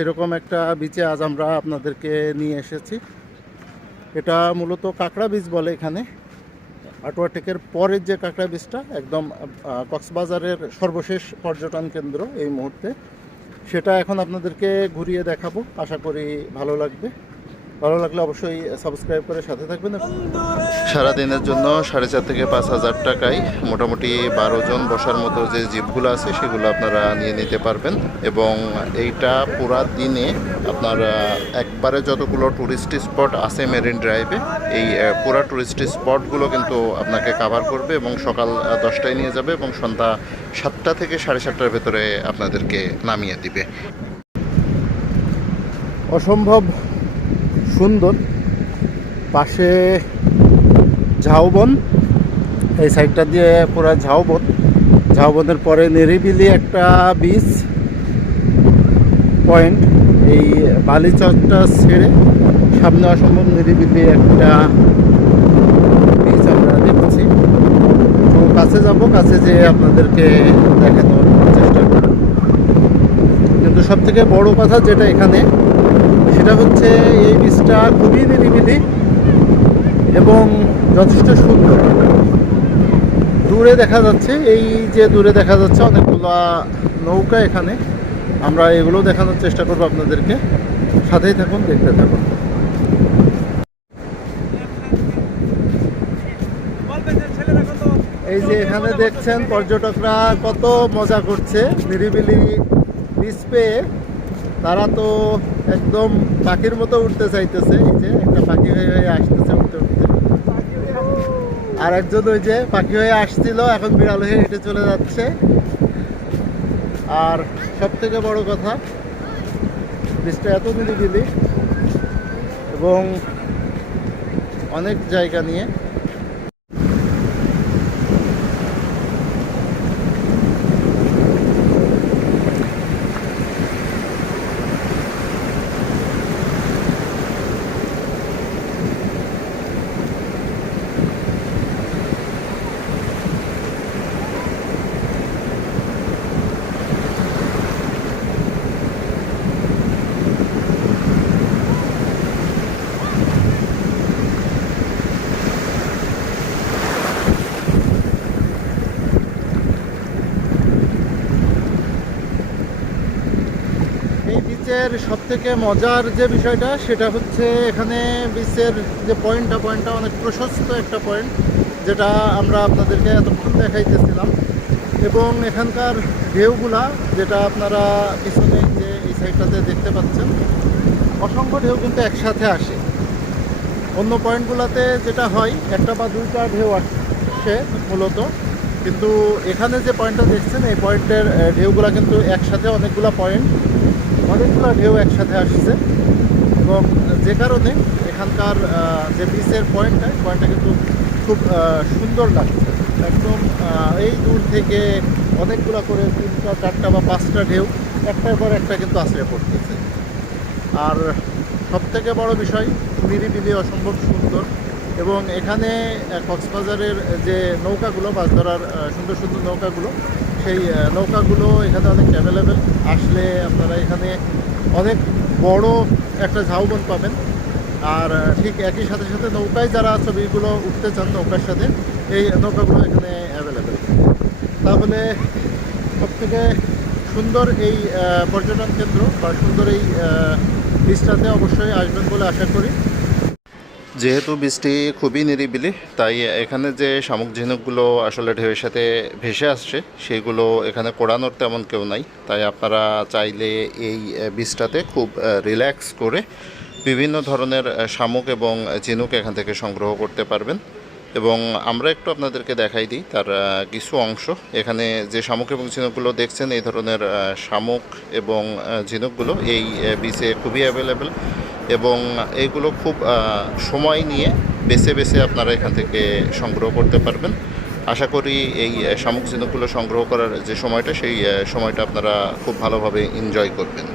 সেরকম একটা বিচে আজ আমরা আপনাদেরকে নিয়ে এসেছি। এটা মূলত কাঁকড়া বীজ বলে এখানে। আটোয়াটেকের পরের যে কাঁকড়া বীজটা একদম কক্সবাজারের সর্বশেষ পর্যটন কেন্দ্র এই মুহূর্তে। সেটা এখন আপনাদেরকে ঘুরিয়ে দেখাবো। আশা করি ভালো লাগবে। ভালো লাগলে অবশ্যই সাবস্ক্রাইব করে সাথে থাকবেন সারাদিনের জন্য সাড়ে চার থেকে পাঁচ হাজার টাকায় মোটামুটি বারো জন বসার মতো যে জিপগুলো আছে সেগুলো আপনারা নিয়ে নিতে পারবেন। এবং এইটা পুরা দিনে আপনার একবারে যতগুলো টুরিস্ট স্পট আছে মেরিন ড্রাইভে এই পুরা টুরিস্ট স্পটগুলো কিন্তু আপনাকে কাভার করবে এবং সকাল দশটায় নিয়ে যাবে এবং সন্ধ্যা সাতটা থেকে সাড়ে সাতটার ভেতরে আপনাদেরকে নামিয়ে দিবে। অসম্ভব সুন্দর। পাশে ঝাউবন। এই সাইডটা দিয়ে পুরো ঝাউবন। ঝাউবনের পরে নিরিবিলি একটা বীজ পয়েন্ট এই বালি চরটা ছেড়ে সামনে অসম্ভব নিরিবিলি একটা বীজ আমরা দেখছি। তো কাছে যাব, কাছে যেয়ে আপনাদেরকে দেখানোর চেষ্টা করব। কিন্তু সব থেকে বড় কথা যেটা এখানে সেটা হচ্ছে এই বীজটা খুবই নিরিবিলি এবং যথেষ্ট সুন্দর। দূরে দেখা যাচ্ছে, এই যে দূরে দেখা যাচ্ছে অনেকগুলো নৌকা এখানে। আমরা এগুলো দেখানোর চেষ্টা করব আপনাদেরকে। সাথেই থাকুন, দেখতে থাকুন। এই যে এখানে দেখছেন, পর্যটকরা কত মজা করছে। নিরিবিলি বীজ পেয়ে তারা তো একদম পাখির মতো উঠতে চাইতেছে, এই যে একটা পাখি হয়ে হয়ে আসতেছে উঠতে উঠতে। আর একজন ওই যে পাখি হয়ে আসছিল, এখন বিড়াল হয়ে হেঁটে চলে যাচ্ছে। আর সব থেকে বড় কথা বীজটা এত নিরিবিলি এবং অনেক জায়গা নিয়ে এই বিচের সব থেকে মজার যে বিষয়টা, সেটা হচ্ছে এখানে বিচের যে পয়েন্টটা পয়েন্টটা অনেক প্রশস্ত একটা পয়েন্ট, যেটা আমরা আপনাদেরকে এতক্ষণ দেখাইতেছিলাম। এবং এখানকার ঢেউগুলা, যেটা আপনারা পিছনে যে এই সাইডটাতে দেখতে পাচ্ছেন, অসংখ্য ঢেউ কিন্তু একসাথে আসে। অন্য পয়েন্টগুলোতে যেটা হয়, একটা বা দুইটা ঢেউ আসে মূলত। কিন্তু এখানে যে পয়েন্টটা দেখছেন, এই পয়েন্টের ঢেউগুলা কিন্তু একসাথে অনেকগুলা পয়েন্ট অনেকগুলো ঢেউ একসাথে আসছে। এবং যে কারণে এখানকার যে বিচের পয়েন্টটা পয়েন্টটা কিন্তু খুব সুন্দর লাগছে। একদম এই দূর থেকে অনেকগুলো করে তিনটা, চারটা বা পাঁচটা ঢেউ একটার পর একটা কিন্তু আশ্রয় পড়তেছে আর সবথেকে বড় বিষয় নিরিবিলি, অসম্ভব সুন্দর। এবং এখানে কক্সবাজারের যে নৌকাগুলো মাছ ধরার সুন্দর সুন্দর নৌকাগুলো, সেই নৌকাগুলো এখানে অনেক অ্যাভেলেবেল আসলে আপনারা এখানে অনেক বড় একটা ঝাউবন পাবেন। আর ঠিক একই সাথে সাথে নৌকায় যারা ছবিগুলো উঠতে চান নৌকার সাথে, এই নৌকাগুলো এখানে অ্যাভেলেবেল তাহলে সব থেকে সুন্দর এই পর্যটন কেন্দ্র বা সুন্দর এই বীজটাতে অবশ্যই আসবেন বলে আশা করি। যেহেতু বৃষ্টি খুবই নিরিবিলি, তাই এখানে যে শামুক ঝিনুকগুলো আসলে ঢেউয়ের সাথে ভেসে আসছে, সেগুলো এখানে কোড়ানোর তেমন কেউ নাই। তাই আপনারা চাইলে এই বীজটাতে খুব রিল্যাক্স করে বিভিন্ন ধরনের শামুক এবং ঝিনুক এখান থেকে সংগ্রহ করতে পারবেন। এবং আমরা একটু আপনাদেরকে দেখাই দিই, তার কিছু অংশ। এখানে যে শামুক এবং ঝিনুকগুলো দেখছেন, এই ধরনের শামুক এবং ঝিনুকগুলো এই বিচে খুবই অ্যাভেলেবেল এবং এগুলো খুব সময় নিয়ে বেছে বেছে আপনারা এখান থেকে সংগ্রহ করতে পারবেন। আশা করি এই শামুক ঝিনুকগুলো সংগ্রহ করার যে সময়টা, সেই সময়টা আপনারা খুব ভালোভাবে এনজয় করবেন।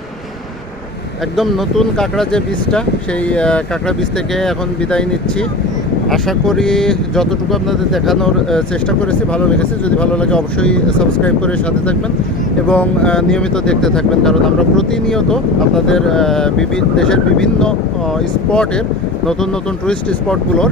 একদম নতুন কাঁকড়া যে বীজটা, সেই কাঁকড়া বীজ থেকে এখন বিদায় নিচ্ছি। আশা করি যতটুকু আপনাদের দেখানোর চেষ্টা করেছি ভালো লেগেছে। যদি ভালো লাগে অবশ্যই সাবস্ক্রাইব করে সাথে থাকবেন এবং নিয়মিত দেখতে থাকবেন কারণ আমরা প্রতিনিয়ত আপনাদের আহ, বিভি- দেশের বিভিন্ন স্পটের নতুন নতুন টুরিস্ট স্পটগুলোর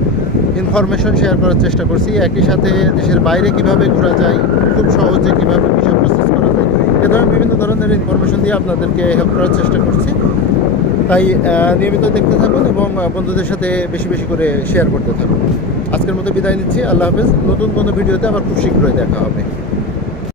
ইনফরমেশন শেয়ার করার চেষ্টা করছি। একই সাথে দেশের বাইরে কীভাবে ঘোরা যায় খুব সহজে কীভাবে ভিসা প্রসেস করা যায় এ ধরনের বিভিন্ন ধরনের ইনফরমেশন দিয়ে আপনাদেরকে হেল্প করার চেষ্টা করছি। তাই নিয়মিত দেখতে থাকুন এবং বন্ধুদের সাথে বেশি বেশি করে শেয়ার করতে থাকুন। আজকের মতো বিদায় নিচ্ছি, আল্লাহ হাফেজ। নতুন কোনো ভিডিওতে আবার খুব শীঘ্রই দেখা হবে।